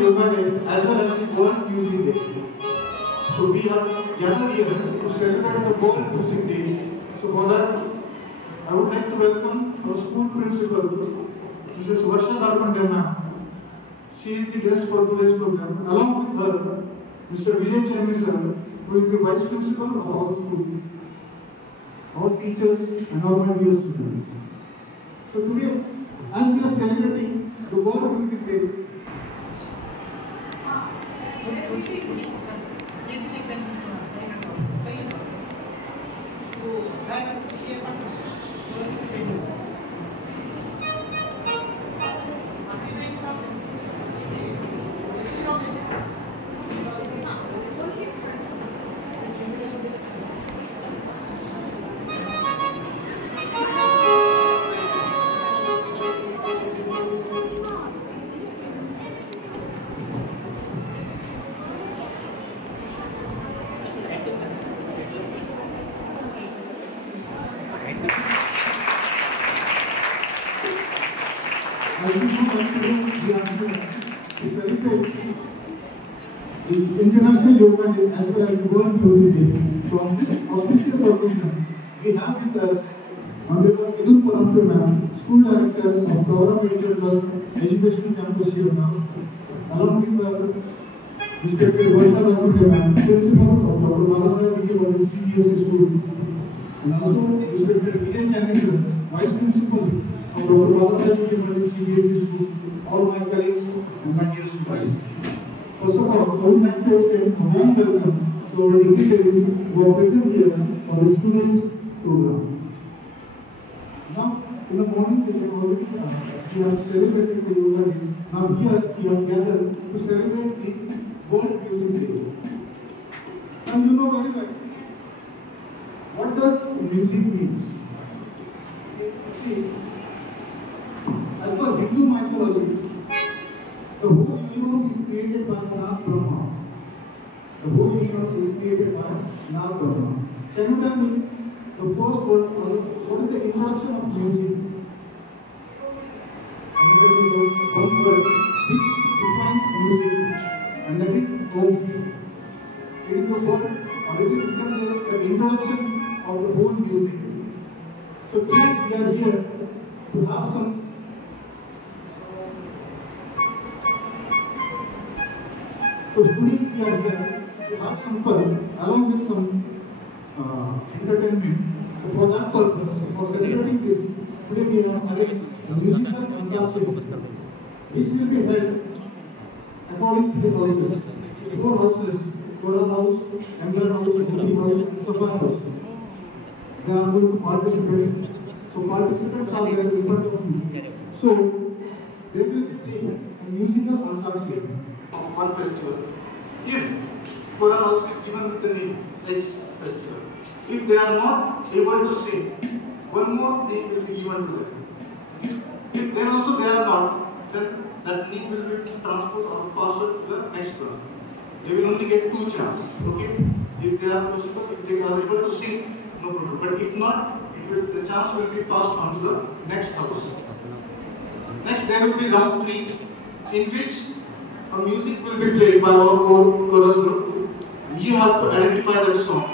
Yoga Day as well as the World Music Day. So we are gathered here to celebrate the World Music Day. So for that, I would like to welcome our school principal, Mrs. Varsha Darpande ma'am. She is the guest for today's program. Along with her, Mr. Vijay Chami sir, who is the vice principal of our school, our teachers and all my dear students. So today, as we are celebrating the World Music Day, the International Yoga Day as well as the World Music Day. So on this auspicious occasion, we have with us Honorable Idul Parampe ma'am, School Director of Flora Medical Trust Educational Campus here now, along with respected Varsha Darpande ma'am, Principal of Dr. Babasaheb Vikhye Patel CBSE School, and also respected Vijay Chami sir, Vice Principal of Dr. Babasaheb Vikhye Patel CBSE School, all my colleagues and my dear students. First of all, I would like to extend a warm welcome to our dignitaries who are present here for this today's program. Now, in the morning session already, we have celebrated the Yoga Day. Now here we have gathered to celebrate the World Music Day. Now you know very well, what does music mean? See, as per Hindu mythology, the whole universe is created by Nag Brahma. The whole universe is created by Nag Brahma. Can you tell me the first word, or what is the introduction of music? And there is the one word which defines music, and that is Om. It is the word, or it becomes the introduction of the whole music. So today we are here to have some So today we are here to have some fun along with some entertainment. So for that purpose, for celebrating this, today we have arranged a musical ensemble which will be held according to the houses. 4 houses: Choral House, Emperor House, Booty House, Safar House. They are going to participate. So participants are there in front of me. So they will play a musical ensemble of one festival. If Choral House is given with the name X Festival, if they are not able to sing, one more name will be given to them. If then also they are not, then that name will be transferred or passed to the next one. They will only get 2 chances. Okay? If they are possible, if they are able to sing, no problem. But if not, the chance will be passed on to the next house. Next, there will be round 3, in which a music will be played by our chorus group. You have to identify that song.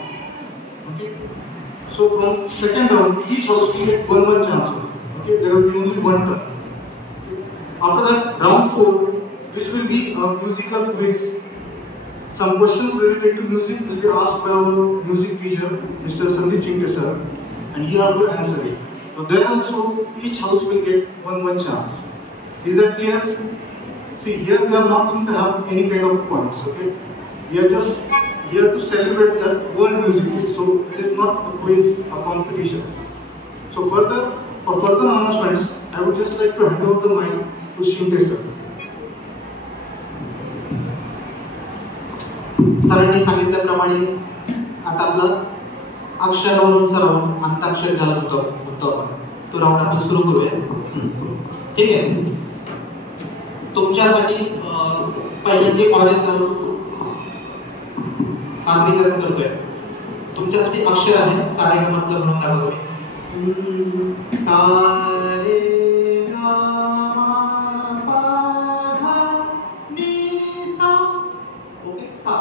Okay? So from second round, each house will get one chance. Okay? There will be only one turn. Okay? After that, round 4, which will be a musical quiz. Some questions related to music will be asked by our music teacher, Mr. Sandeep Chinke sir, and you have to answer it. So there also, each house will get one chance. Is that clear? See, here we are not going to have any kind of points, okay? We are just here to celebrate that World Music Day. So it is not a quiz or competition. So for further announcements, I would just like to hand over the mic to Chinke sir. सरांनी सांगितल्याप्रमाणे आता आपलं अक्षरावरून राऊंड अंताक्षर घालत होतो आपण तो राऊंड आपण सुरू करूया. ठीक आहे. तुमच्यासाठी पहिल्यांदा ऑरेंज हाऊस सादरीकरण करतोय. तुमच्यासाठी अक्षर आहे सारेगमतलं म्हणून दाखवतोय. सारे गा मा पा धा नी सा.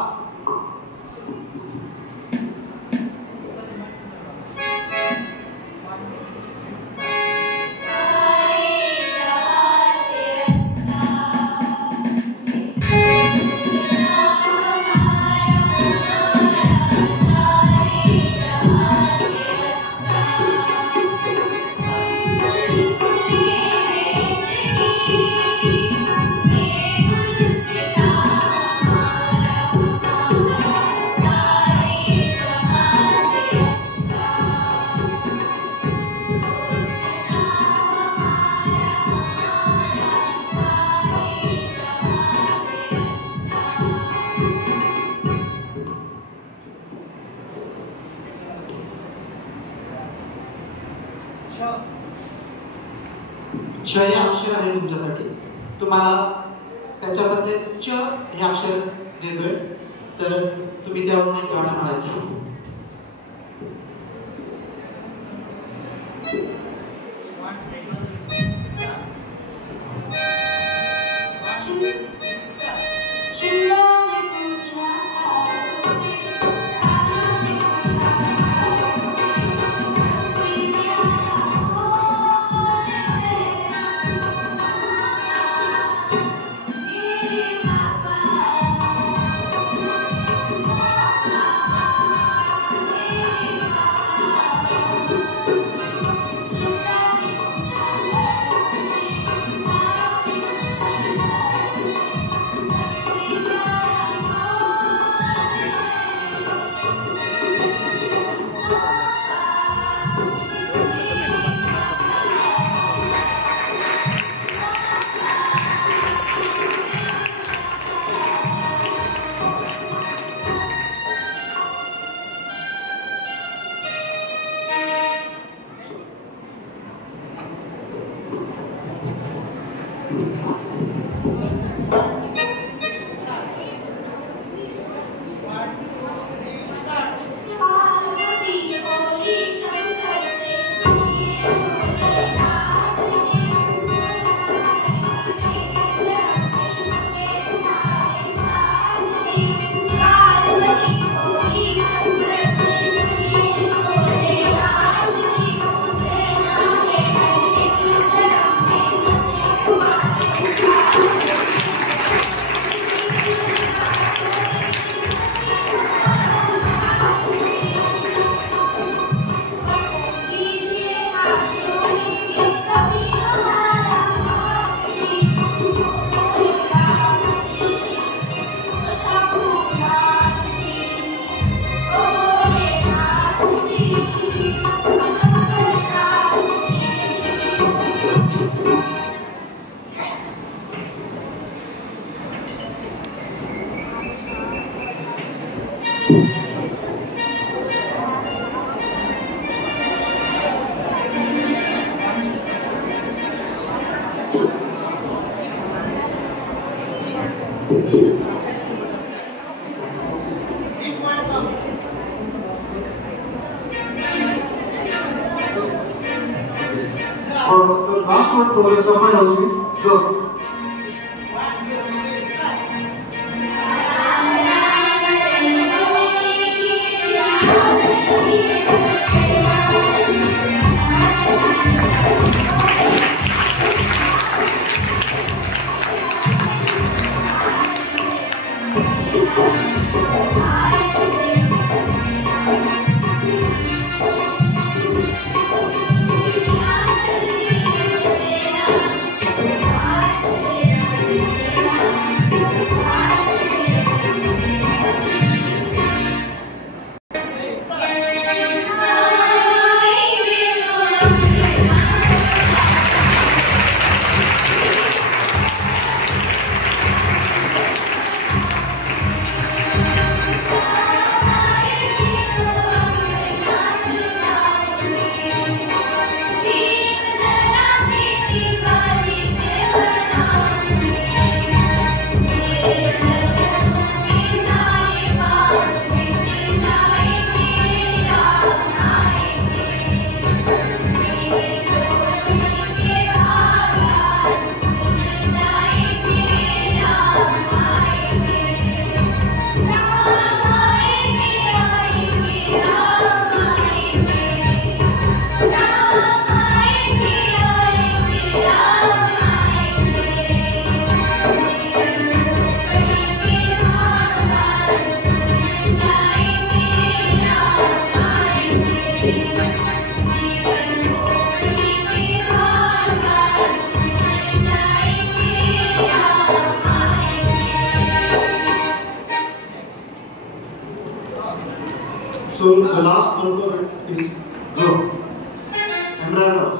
छ हे अक्षर आहे तुमच्यासाठी. तुम्हाला त्याच्या बदले च हे अक्षर देतोय, तर तुम्ही त्यावरून एक गाणं म्हणायचं. For the last word progress of my house is go. I So the last alphabet is G. Umbrella.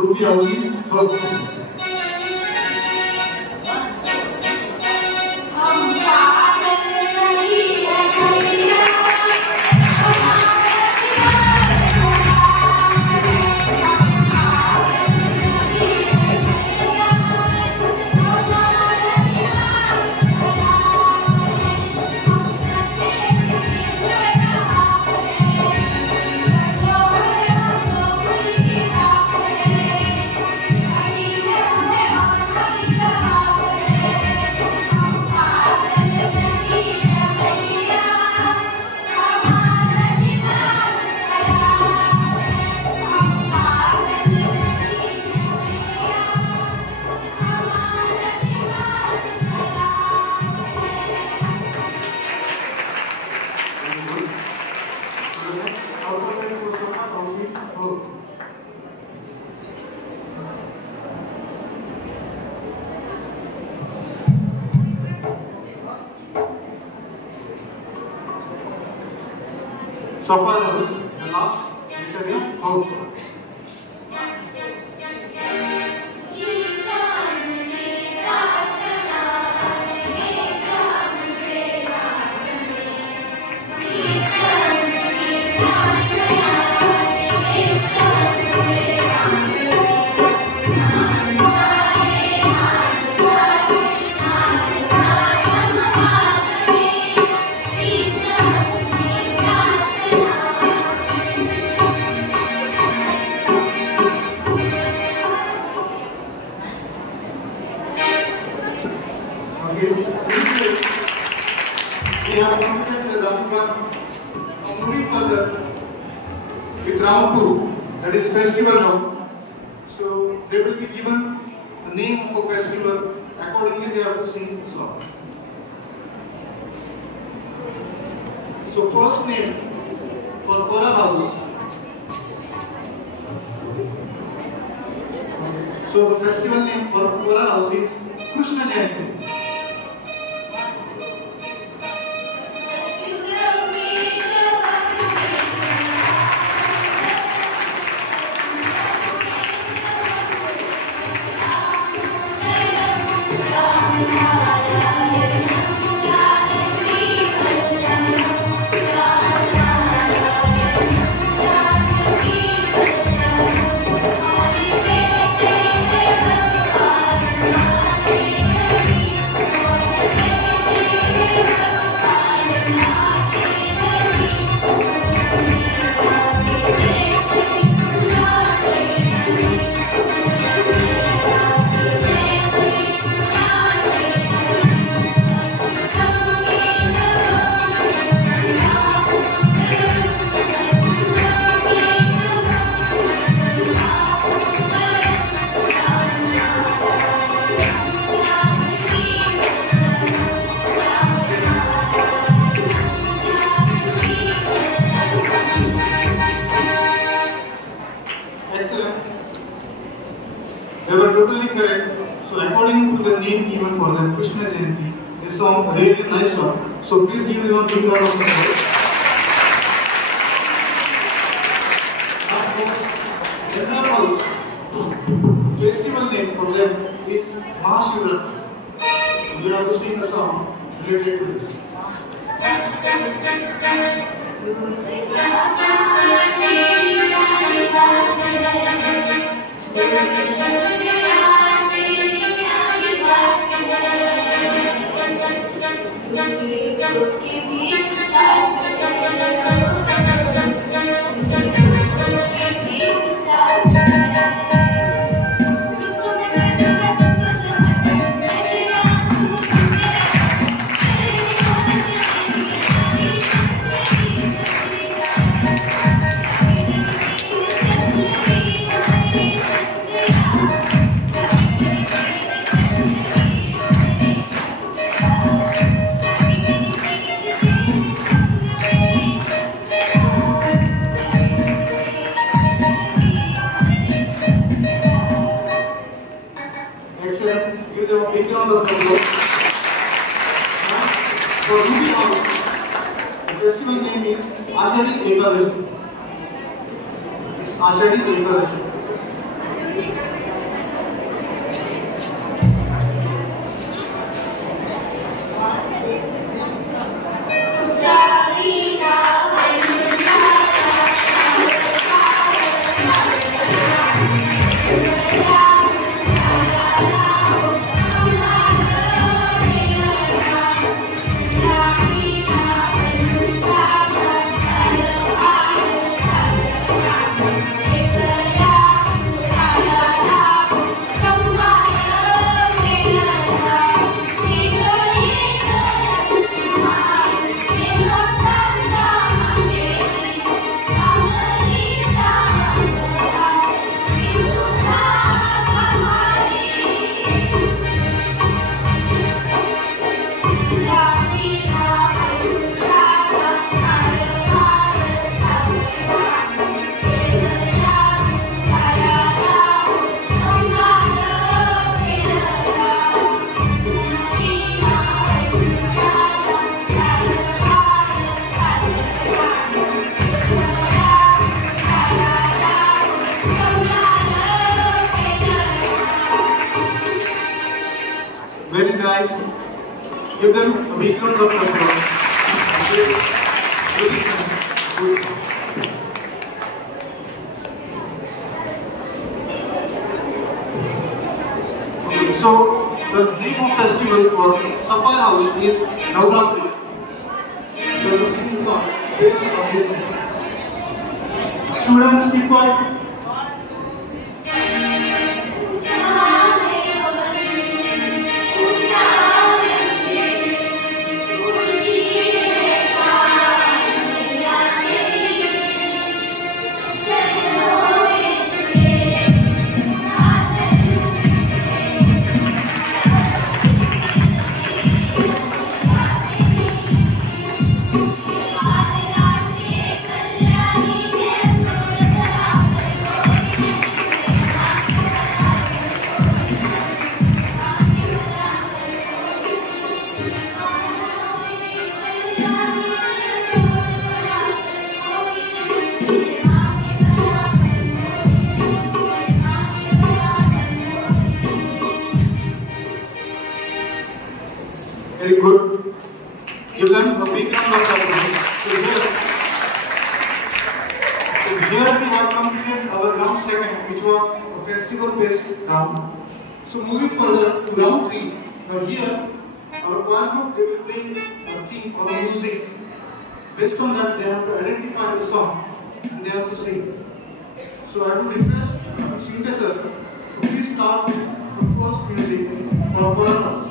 Ruby Audi, so far the last interview, we have completed the round 1. Moving further with round 2, that is festival round. So they will be given the name of a festival. Accordingly, they have to sing the song. So first name for Kora House. So the festival name for Kora House is Krishna Jayanti. They were totally correct. So according to the name given for them, Krishna Jayanti, they song really nice song. So please give them a big round of applause. Festival name for them is Mahashivratri. We have to sing a song related to this. Give them a big round of applause. So the name of festival for Sapphire House is Navratri. The theme is on based on this name. Students, keep quiet. Very good. Give them a big round of applause. So here we have completed our round second, which was a festival-based round. So moving further to round 3. Now here, our choir group, they will play a theme or a music. Based on that, they have to identify the song and they have to sing. So I would request synthesizer to please start with the first music for choir.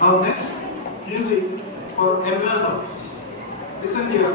Now next, music for Emerald House. Listen here.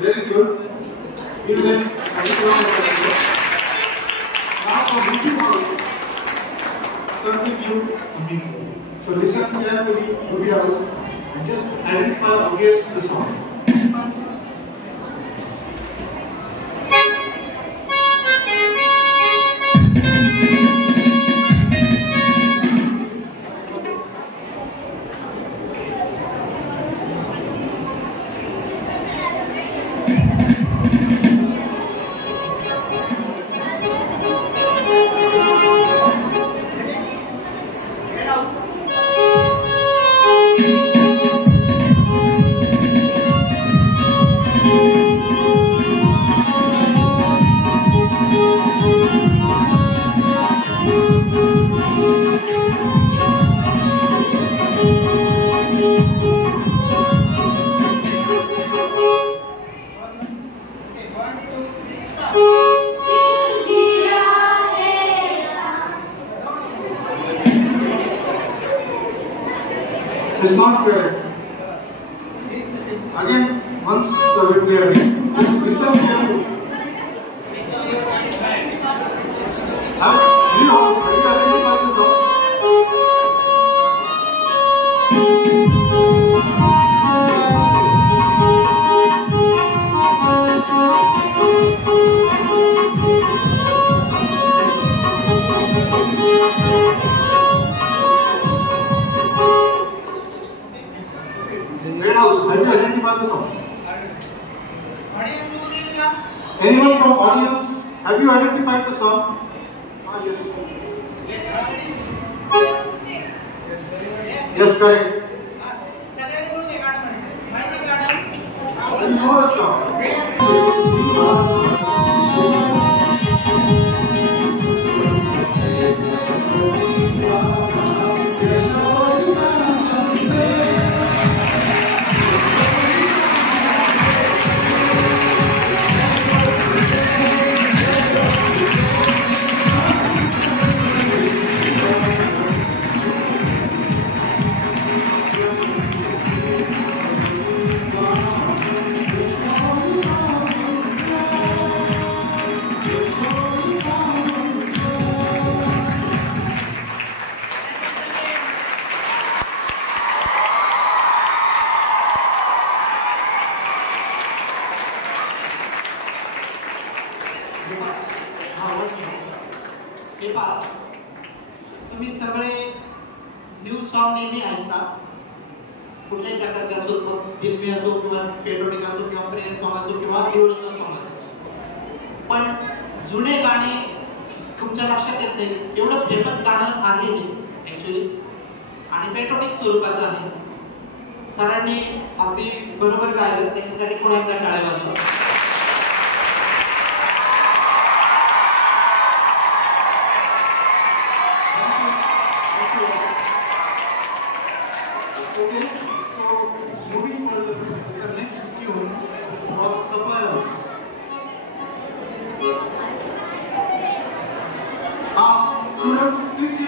Very good. Even now for beautiful, something new to me. So listen carefully to the house and just identify against the sound. It's not correct. Again, once the will play again. Just listen carefully. Do you identify the song? Red House, have you identified the song? Anyone from audience, have you identified the song? Ah, yes. Yes, correct. You know the song. हे पहा, तुम्ही सगळे new song नेहमी ऐकता, कुठल्याही प्रकारचे असो, फिल्मी असो किंवा पेट्रोटिक असो किंवा प्रेम सॉन्ग असो किंवा डिवोशनल सॉन्ग असो, पण जुने गाणे तुमच्या लक्षात येत नाही. एवढं फेमस गाणं आहे ऍक्च्युली आणि पेट्रोटिक स्वरूपाचं आहे. सरांनी अगदी बरोबर गायलं, त्यांच्यासाठी पुन्हा एकदा टाळ्या वाजवा. Okay, so moving forward to the next tune of Sapphire. Students, please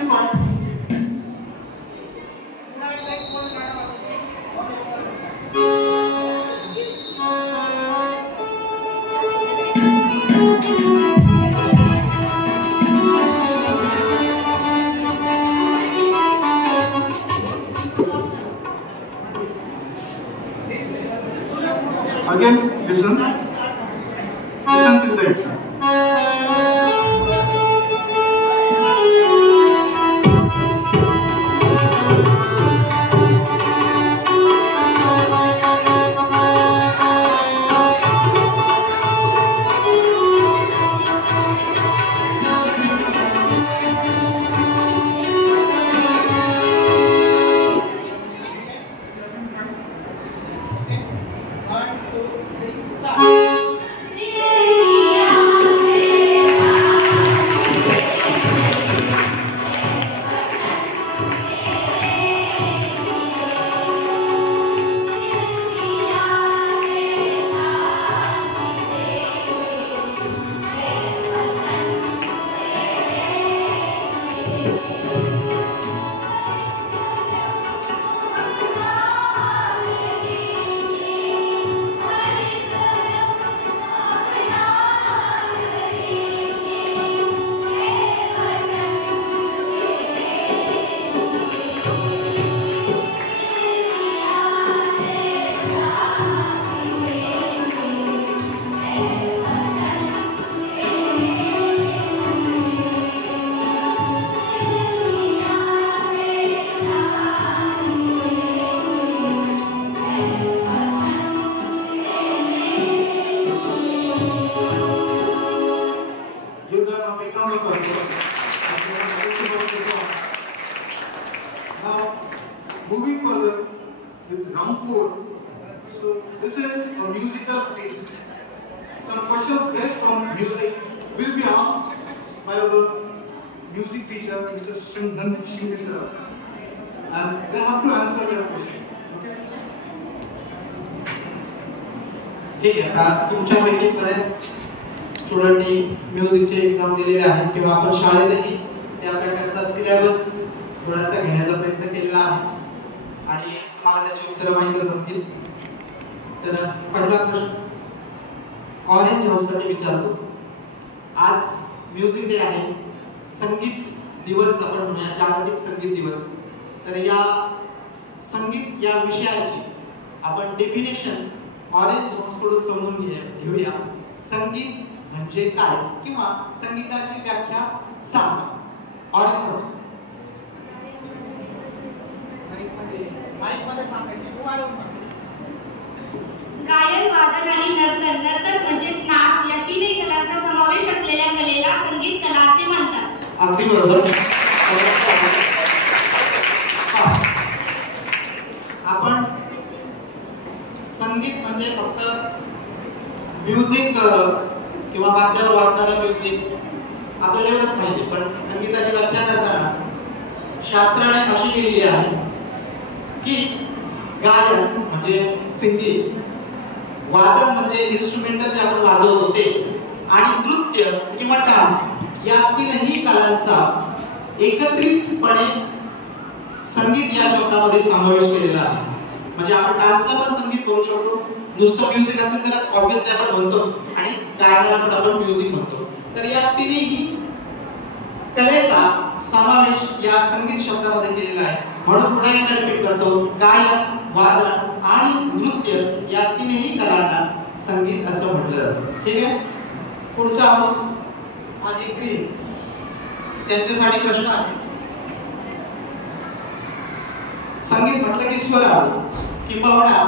again listen till the end. Now, moving further with round 4. So this is a musical piece. Some questions based on music will be asked by our music teacher, Mr. Sundar Singh sir, and they have to answer their question. Okay? ठीक आहे. आता तुमच्यापैकी बरेच स्टुडंटनी म्युझिकचे एक्झाम दिलेले आहेत किंवा आपण शाळेतही त्या प्रकारचा सिलेबस थोडासा घेण्याचा प्रयत्न केलेला आहे आणि तुम्हाला त्याची उत्तरं माहीतच असतील. तर पहिला प्रश्न ऑरेंज हाऊससाठी विचारतो. आज म्युझिक डे आहे, संगीत दिवस आपण म्हणूया, जागतिक संगीत दिवस. तर या संगीत या विषयाची आपण डेफिनेशन ऑरेंज हाऊसकडून समजून घेऊया. संगीत म्हणजे काय किंवा संगीताची व्याख्या सांगा. ऑरेंज हाऊस गायन, वादन आणि नर्तन. नर्तन म्हणजे नाच या तीनही कलांचा समावेश असलेल्या कलेला संगीत कला असे म्हणतात. अगदी बरोबर. आपण संगीत म्हणजे फक्त म्युझिक किंवा वाद्यावर वाजणारं म्युझिक आपल्याला एवढंच माहिती, पण संगीताची व्याख्या करताना शास्त्राने अशी केलेली आहे की गायन म्हणजे सिंगिंग, वादन म्हणजे इन्स्ट्रुमेंटल जे आपण वाजवतो ते, आणि नृत्य किंवा डान्स या तीनही कलांचा एकत्रितपणे संगीत या शब्दामध्ये समावेश केलेला आहे. म्हणजे आपण डान्सला पण संगीत बोलू शकतो, नुसतं म्युझिक असेल तर ऑब्वियसली आपण म्हणतो, आणि गायनाला पण आपण म्युझिक म्हणतो. तर या तिन्ही कलेचा समावेश या संगीत शब्दामध्ये केलेला आहे. म्हणून पुन्हा एकदा रिपीट करतो, गायन, वादन आणि नृत्य या तीनही कलांना संगीत असं म्हटलं जातं. ठीक आहे. पुढचा हाऊस आहे ग्रीन. त्यांच्यासाठी प्रश्न आहे. संगीत म्हटलं की स्वर आले, किंबहुना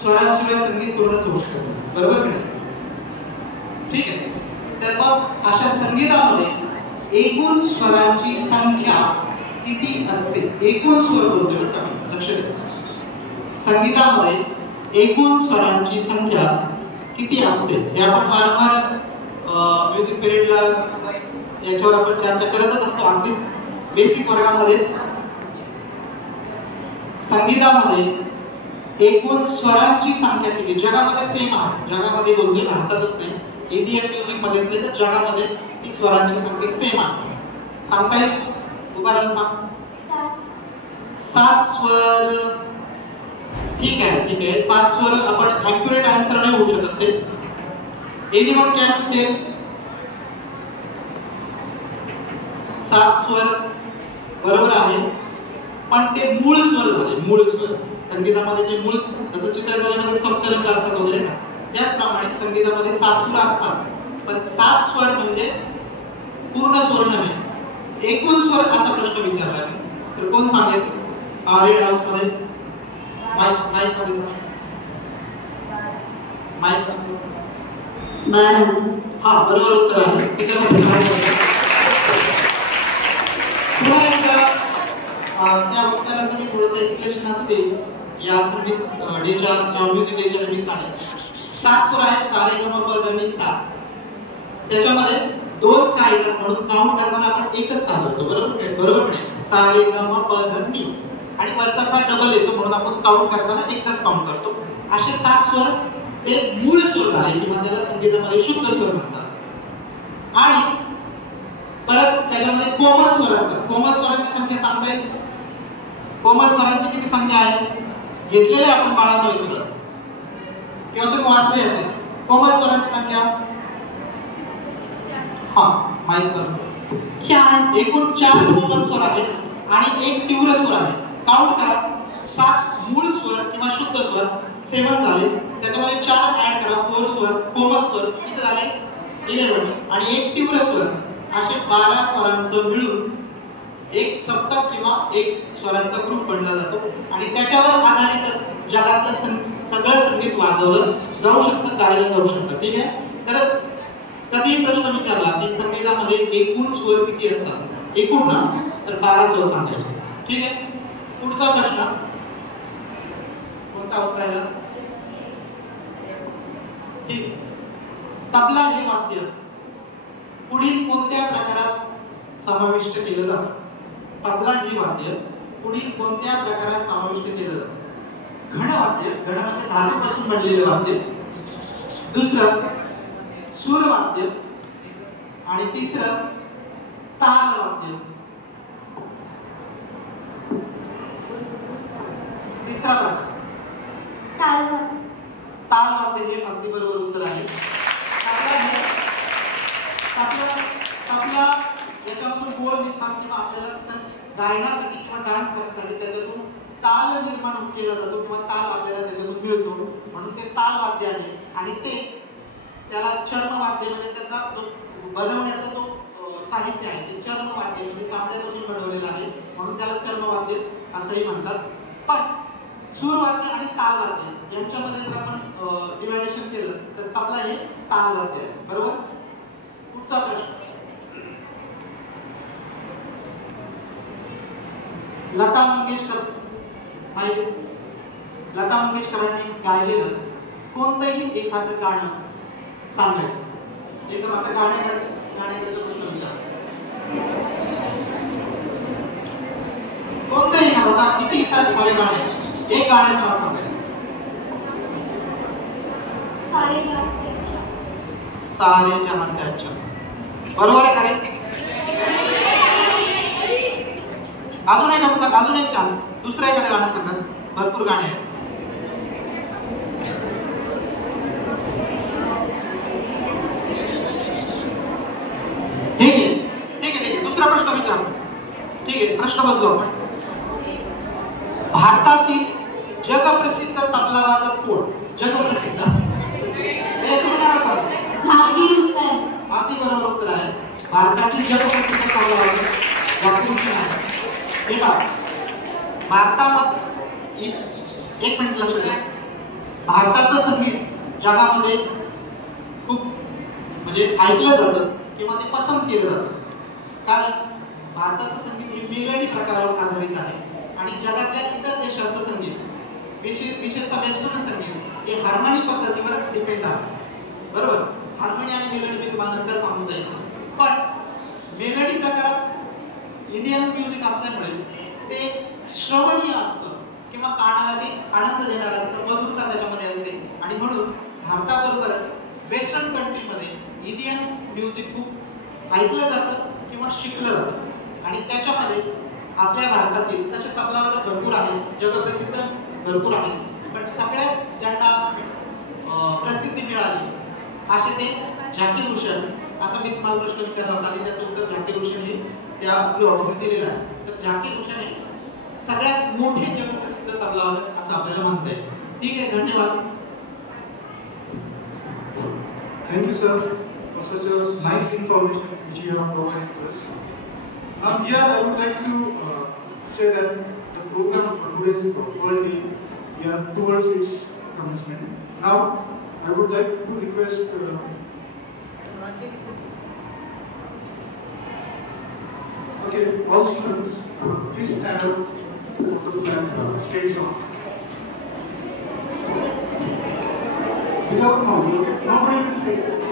स्वराशिवाय संगीत पूर्णच होऊ शकत नाही. बरोबर की नाही? ठीक आहे. तर मग अशा संगीतामध्ये एकूण स्वरांची संख्या किती असते? एकूण स्वर बोलतोय बरं का, लक्ष द्या. संगीतामध्ये एकूण स्वरांची संख्या किती असते हे आपण वारंवार म्युझिक पिरियडला याच्यावर आपण चर्चा करतच असतो, अगदीच बेसिक वर्गामध्येच. संगीतामध्ये एकूण स्वरांची संख्या किती? जगामध्ये सेम आहे, जगामध्ये बोलतोय, भारतातच नाही, इंडियन म्युझिक मध्ये तर जगामध्ये ही स्वरांची संख्या सेम आहे. सांगता येईल? उदाहरण सांग. 7 स्वर. ठीक आहे, ठीक आहे. 7 स्वर आपण ऍक्युरेट आन्सर नाही होऊ शकत ते. एनीवन कॅन टेल 7 स्वर बरोबर आहे, पण ते मूळ स्वर झाले. मूळ स्वर संगीतामध्ये जे मूळ, जसं चित्रकलेमध्ये सप्तरंग असतात वगैरे ना, त्याचप्रमाणे संगीतामध्ये 7 सूर असतात, पण 7 स्वर म्हणजे पूर्ण स्वर नव्हे, एकूण स्वर असा प्रश्न विचारला आहे. तर कोण सांगेल? रेड हाऊस मध्ये माईक सांगतो. 12. हा, बरोबर उत्तर आहे. पुन्हा एकदा त्या उत्तराचं मी थोडंसं एक्सप्लेनेशन असं देईन. या संगीत डेच्या किंवा म्युझिक डेच्या निमित्ताने 7 सूर आहेत, सा रे ग म प ध नि सा. त्याच्यामध्ये 2 सा येतात म्हणून काउंट करताना आपण एकच सा करतो, बरोबर नाही? सा रे ग म प ध नि, आणि वरचा सा डबल येतो म्हणून आपण काउंट करताना एकच काउंट करतो. असे 7 स्वर ते मूळ स्वर झाले किंवा त्याला संगीतामध्ये शुद्ध स्वर म्हणतात. आणि परत त्याच्यामध्ये कोमल स्वर असतात. कोमल स्वरांची संख्या सांगता येईल? कोमल स्वरांची किती संख्या आहे? घेतलेले आपण बाळासाहेब सगळं किंवा तुम्ही वाचले असेल. कोमल स्वरांची संख्या माहिती सर 4. एकूण 4 कोमल स्वर आहेत आणि 1 तीव्र स्वर आहे. काउंट करा. 7 मूळ स्वर किंवा शुद्ध स्वर 7 झाले, त्याच्यामध्ये 4 ऍड करा, 4 स्वर कोमल स्वर किती झाले? 11, आणि 1 तीव्र स्वर, असे 12 स्वरांचं मिळून एक सप्तक किंवा एक स्वरांचा ग्रुप बनला जातो. आणि त्याच्यावर आधारितच जगातलं सगळं संगीत वाजवलं जाऊ शकतं, गायलं जाऊ शकतं. ठीक आहे. तर कधी प्रश्न विचारला की संगीतामध्ये एकूण स्वर किती असतात, एकूण ना, तर 12 स्वर सांगायचे. ठीक आहे. पुढचा प्रश्न कोणता उत्तरायला? ठीक आहे. तबला हे वाद्य पुढील कोणत्या प्रकारात समाविष्ट केलं जातं? तबला हे वाद्य पुढील कोणत्या प्रकारात समाविष्ट केलं जातं? घनवाद्य, घन म्हणजे धातूपासून बनलेले वाद्य. दुसरं सूरवाद्य, आणि तिसरं तालवाद्य. तिसरा प्रकार तालवाद्य हे अगदी बरोबर उत्तर आहे. तबला याच्यामधून बोल निघतात किंवा आपल्याला गायनासाठी किंवा डान्स करण्यासाठी त्याच्यातून ताल निर्माण केला जातो किंवा ताल आपल्याला त्याच्यातून मिळतो, म्हणून ते तालवाद्य आहे. आणि ते त्याला चर्मवाद्य म्हणजे त्याचा बनवण्याचा जो साहित्य आहे ते चर्मवाद्य म्हणजे चामड्यापासून बनवलेलं आहे, म्हणून त्याला चर्मवाद्य असंही म्हणतात. पण सूरवाद्य आणि तालवाद्य यांच्यामध्ये जर आपण डिवायडेशन केलं तर तबला हे तालवाद्य आहे. बरोबर. पुढचा प्रश्न. लता मंगेशकर माहिती? लता मंगेशकरांनी गायलेलं कोणतंही एखादं गाणं सांगायचं. एकदम आता गाण्याचा प्रश्न विचार. कोणतंही एखादं, किती सारे गाणे, एक गाण्याचं नाव सांगायचं. सारे जहां से अच्छा. बरोबर आहे का रे? अजून एक चान्स. दुसरं एखादं गाणं सांगा. भरपूर गाणे आहेत. ठीक आहे. दुसरा प्रश्न विचार. ठीक आहे, प्रश्न बदलू आपण. भारतातील जगप्रसिद्ध तबलावादक कोण? जगप्रसिद्ध अगदी बरोबर उत्तर आहे. भारतातील जगप्रसिद्ध तबलावादक झाकीर हुसेन आहे. हे पहा, भारतामध्ये एक मिनिट लक्ष द्या. भारताचं संगीत जगामध्ये खूप म्हणजे ऐकलं जातं किंवा ते पसंत केलं जातं, कारण भारताचं संगीत हे मेलडी प्रकारावर आधारित आहे आणि जगातल्या इतर देशांचं संगीत विशेषतः वेस्टर्न संगीत हे हार्मोनी पद्धतीवर डिपेंड आहे. बरोबर. हार्मोनी आणि मेलडी मी तुम्हाला नंतर सांगून जाईल. पण मेलडी प्रकारात इंडियन म्युझिक असल्यामुळे ते श्रवणीय असतं किंवा कानाला ते आनंद देणारं असतं, मधुरता त्याच्यामध्ये असते. आणि म्हणून भारताबरोबरच वेस्टर्न कंट्रीमध्ये इंडियन म्युझिक खूप ऐकलं जातं किंवा शिकलं जातं. आणि त्याच्यामध्ये आपल्या भारतातील तसे तबलावादक भरपूर आहेत, जगप्रसिद्ध भरपूर आहेत, पण सगळ्यात ज्यांना प्रसिद्धी मिळाली असे ते झाकीर हुसेन. असं मी तुम्हाला प्रश्न विचारला होता आणि त्याचं उत्तर झाकीर हुसेन हे त्या आपल्या ऑप्शन दिलेलं आहे. तर झाकीर हुसेन हे सगळ्यात मोठे जगप्रसिद्ध तबलावादक असं आपल्याला म्हणता येईल. ठीक आहे, धन्यवाद. Thank you, sir, for such a nice information which you have provided to us. Now, here I would like to say that the program for today's World Day, we are towards its commencement. Now, I would like to request okay, all students, please stand up for the stage song. Without nobody will stay.